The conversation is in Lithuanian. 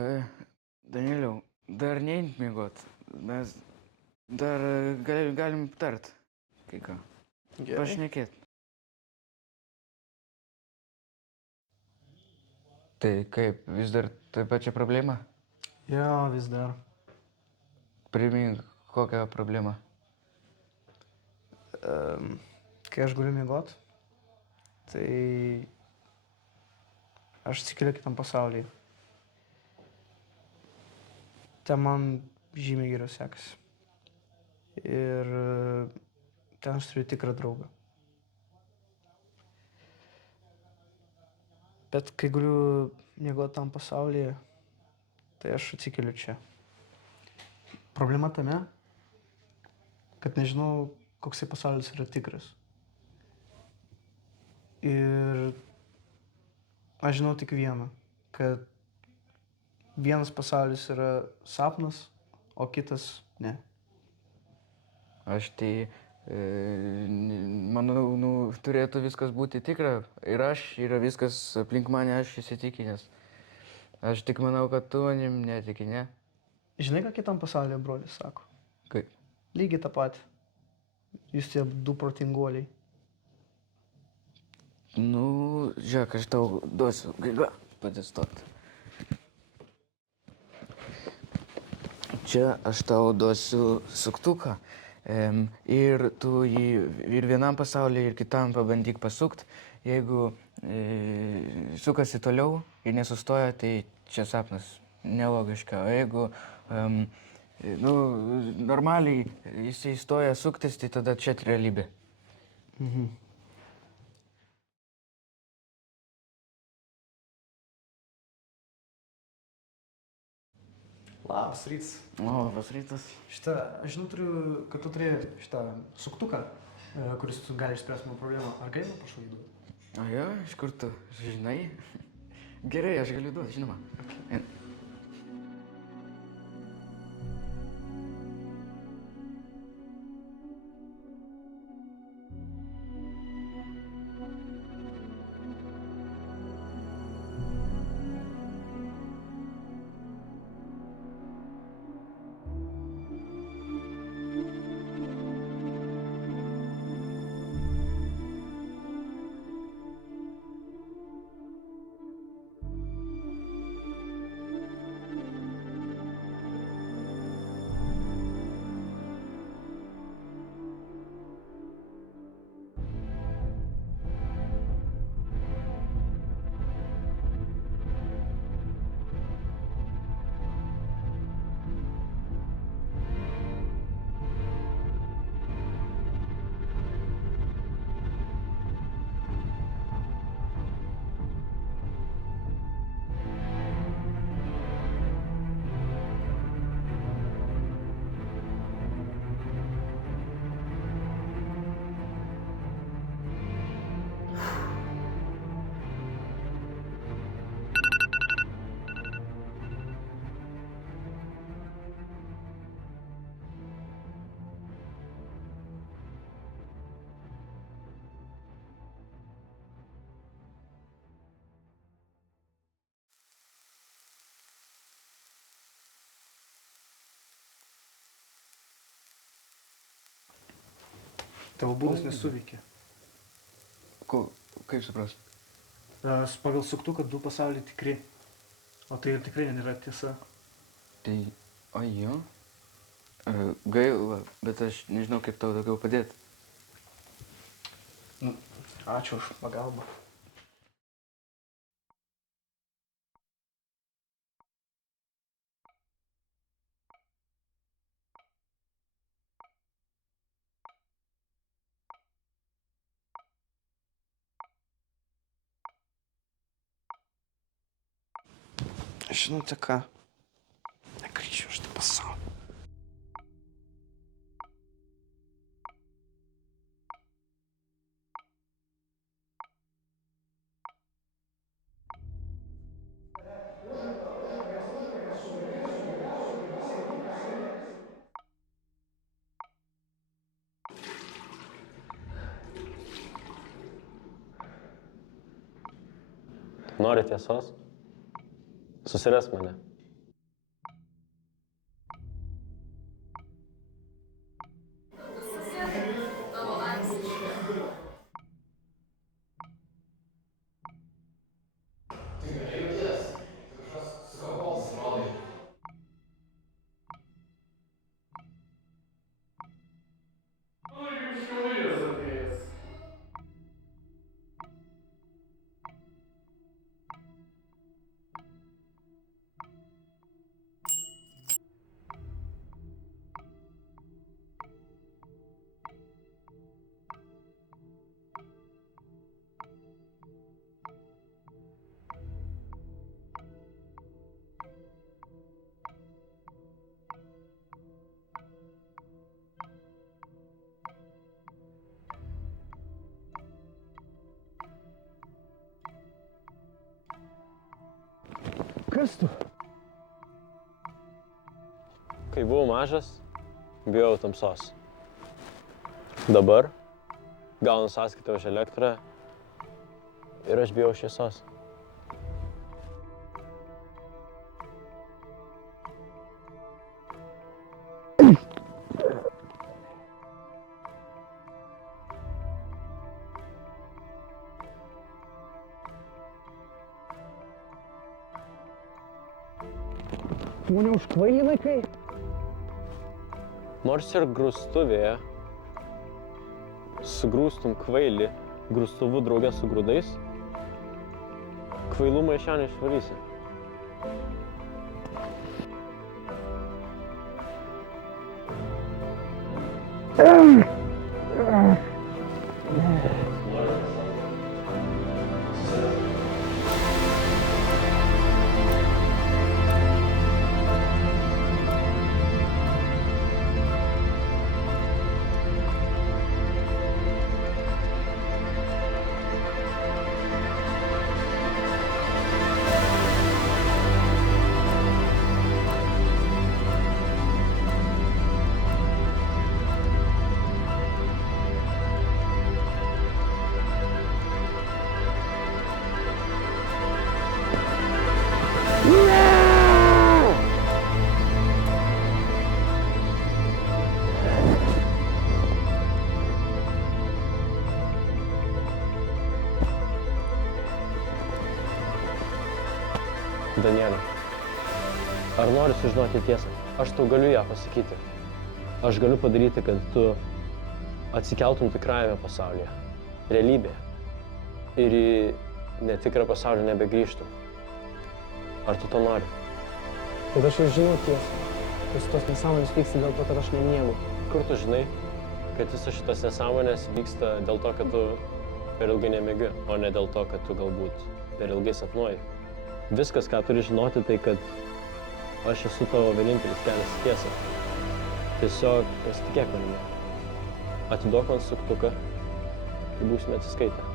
E, Danieliau, dar neint miegot. Mes dar galim aptart kai ką. Gerai. Pašnekėt. Tai kaip, vis dar ta pačia problema? Jo, vis dar. Primink, kokią problemą. Kai aš guliu miegot, tai aš atsikeliu kitam pasaulyje. Ten man žymiai geriau sekasi. Ir ten aš turiu tikrą draugą. Bet kai guliu miegot tam pasaulyje, tai aš atsikeliu čia. Problema tame, kad nežinau, koksai pasaulis yra tikras. Ir aš žinau tik vieną, kad vienas pasaulis yra sapnas, o kitas ne. Aš tai, manau, turėtų viskas būti tikra. Ir viskas aplink mane, aš įsitikinęs. Aš tik manau, kad tu manim netiki, ne? Žinai, ką kitam pasaulyje brolis sako? Kaip? Lygiai tą patį. Jūs tie du protinguoliai. Nu, žiūrėk, aš tau duosiu gaiga padėstot. Čia aš tau duosiu suktuką. Ir tu jį ir vienam pasaulyje, ir kitam pabandyk pasukt. Jeigu sukasi toliau ir nesustoja, tai čia sapnas, nelogiška. O jeigu normaliai jisai stoja suktis, tai tada čia realybė. Labas rytas. Labas rytas. Šitą, aš žinau, kad tu turi šitą suktuką, kuris gali išspręsti mano problemą. Ar galima prašau jį duoti? O jo, iš kur tu žinai? Gerai, aš galiu duoti, žinoma. Okay. Tavo būdas nesuveikė. Kaip suprast? Pagal suktuką du pasauliai tikri. O tai ir tikrai nėra tiesa. Tai, o jo? Gaila, bet aš nežinau, kaip tau daugiau padėti. Ačiū už pagalbą. Žinote ką? Nekryčiau šitą pasaulį. Nori tiesos? Susirask mane. Kas tu? Kai buvau mažas, bijojau tamsos. Dabar gaunu sąskaitą už elektrą ir aš bijau šviesos. Tu mane užkvailį vaikai? Nors ir grūstuvėje sugrūstum kvailį grūstuvu drauge su grūdais, kvailumą iš jo neišvarysi. Danielė, ar nori sužinoti tiesą? Aš tau galiu ją pasakyti. Aš galiu padaryti, kad tu atsikeltum tikrajame pasaulyje, realybėje. Ir į netikrą pasaulį nebegrįžtum. Ar tu to nori? Bet aš jau žinau tiesą. Vis tos nesąmonės vyksta dėl to, kad aš nemiegu. Kur tu žinai, kad visos šitos nesąmonės vyksta dėl to, kad tu per ilgai nemiegi, o ne dėl to, kad tu galbūt per ilgai sapnuoji? Viskas, ką turi žinoti, tai kad aš esu tavo vienintelis kelias į tiesą. Tiesiog pasitikėk manimi. Atiduok man suktuką, kai būsime atsiskaitę.